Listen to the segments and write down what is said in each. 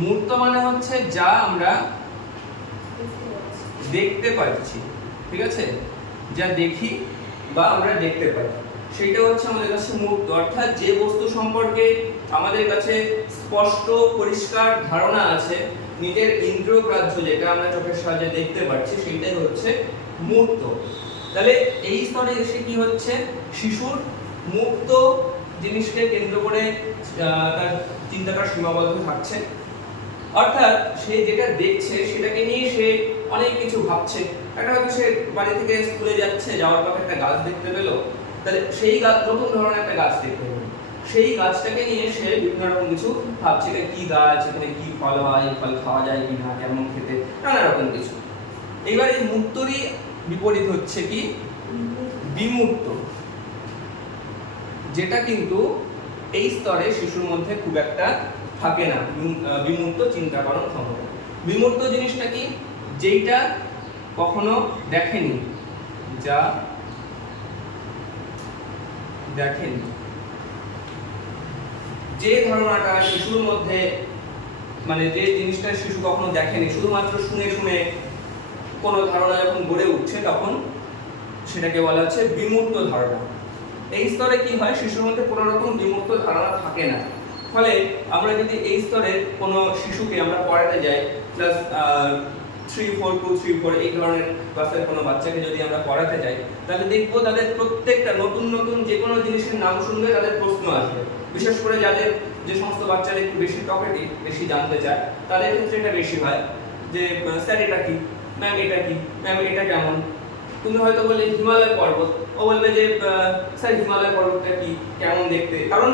মূর্ত মানে হচ্ছে যা আমরা দেখতে পাচ্ছি, ঠিক আছে? যা দেখি বা আমরা দেখতে পাই। সেইটা হচ্ছে আমাদের কাছে মূর্ত। অর্থাৎ যে বস্তু সম্পর্কে আমাদের কাছে স্পষ্ট, পরিষ্কার ধারণা আছে, নিজের ইন্দ্রিয়গ্রাহ্য যেটা আমরা চোখের সাহায্যে দেখতে পাচ্ছি, সেইটাই হচ্ছে মূর্ত। তাহলে এই স্তরে এসে কি হচ্ছে? শিশুর মুক্ত জিনিসকে কেন্দ্র করে তার চিন্তাটা সীমাবদ্ধ থাকছে। অর্থাৎ সে যেটা দেখছে সেটাকে নিয়ে সে অনেক কিছু ভাবছে। একটা হয়তো সে বাড়ি থেকে স্কুলে যাচ্ছে যাওয়ার পথে একটা গাছ দেখতে পেল। তাহলে সেই গাছ নতুন ধরনের একটা গাছ দেখতে পেল। সেই গাছটাকে নিয়ে সে বিভিন্ন রকম কিছু ভাবছে এটা কি গাছ এখানে কি ফল হয় ফল খাওয়া যায় কি না কেমন খেতে নানা রকম কিছু। এইবার এই মুক্তরই বিপরীত হচ্ছে কি? বিমুক্ত। যেটা কিন্তু এই স্তরে শিশুর মধ্যে খুব একটা থাকে না বিমূর্ত চিন্তা করার ক্ষমতা। বিমূর্ত জিনিসটা কি? যেইটা কখনো দেখেনি, যা দেখেনি। যে ধারণাটা শিশুর মধ্যে মানে যে জিনিসটা শিশু কখনো দেখেনি, শুধুমাত্র শুনে শুনে কোনো ধারণা যখন গড়ে উঠছে, তখন সেটাকে বলা হচ্ছে বিমূর্ত ধারণা। এই স্তরে কি হয়? শিশুর মধ্যে কোনো রকম বিমূর্ত ধারণা থাকে না। ফলে আমরা যদি এই স্তরে কোনো শিশুকে আমরা পড়াতে যাই class three four two three four এই ধরনের ক্লাসের কোনো বাচ্চাকে যদি আমরা পড়াতে যাই, তাহলে দেখব তাদের প্রত্যেকটা নতুন নতুন যে কোনো জিনিসের নাম শুনলে তাদের প্রশ্ন আসবে। বিশেষ করে যাদের যে সমস্ত বাচ্চারা একটু বেশি টকেটিভ বেশি জানতে চায়, তাদের ক্ষেত্রে এটা বেশি হয় যে, স্যার, এটা কি? ম্যাম, এটা কি? ম্যাম, এটা কেমন? তুমি হয়তো বললে হিমালয় পর্বত। ও বলবে যে স্যার, হিমালয় পর্বতটা কি? কেমন দেখতে? কারণ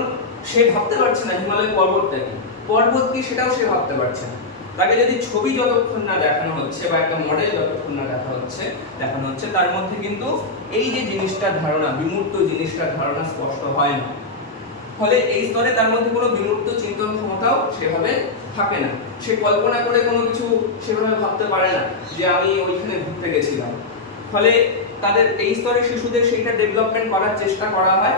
সে ভাবতে পারছে না হিমালয় পর্বতটা কি। পর্বত কি সেটাও সে ভাবতে পারছে না। তাকে যদি ছবি যতক্ষণ না দেখানো হচ্ছে বা একটা মডেল যতক্ষণ না দেখা হচ্ছে, দেখানো হচ্ছে, তার মধ্যে কিন্তু এই যে জিনিসটার ধারণা, বিমূর্ত জিনিসটার ধারণা স্পষ্ট হয় না। ফলে এই স্তরে তার মধ্যে কোনো বিমূর্ত চিন্তন ক্ষমতাও সেভাবে থাকে না। সে কল্পনা করে কোনো কিছু সেভাবে ভাবতে পারে না যে আমি ওইখানে ঘুরতে গেছিলাম। ফলে তাদের এই স্তরে শিশুদের সেইটা ডেভেলপমেন্ট করার চেষ্টা করা হয়,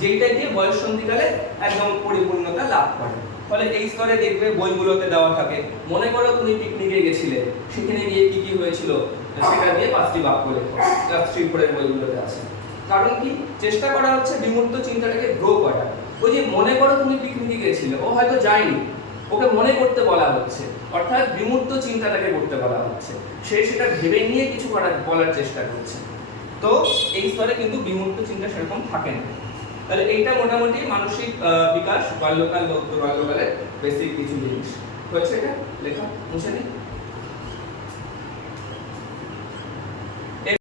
যেইটা গিয়ে বয়স সন্ধিকালে একদম পরিপূর্ণতা লাভ করে। ফলে এই স্তরে দেখবে বইগুলোতে দেওয়া থাকে, মনে করো তুমি পিকনিকে গেছিলে, সেখানে গিয়ে কি কি হয়েছিল? সেটা দিয়ে পাঁচটি বাক্য লেখো ফোরের বইগুলোতে আছে। কারণ কি? চেষ্টা করা হচ্ছে বিমূর্ত চিন্তাটাকে গ্রো করা ওই যে, মনে করো তুমি পিকনিকে গেছিলে। ও হয়তো যায়নি ওকে মনে করতে বলা হচ্ছে। অর্থাৎ বিমূর্ত চিন্তাটাকে করতে বলা হচ্ছে। সে সেটা ভেবে নিয়ে কিছু করার, বলার চেষ্টা করছে। তো এই স্তরে কিন্তু বিমূর্ত চিন্তা সেরকম থাকে না। তাহলে এইটা মোটামুটি মানসিক বিকাশ, বাল্যকাল বাল্যকালের বেসিক কিছু জিনিস। হচ্ছে এটা? লেখা? মুছে দিই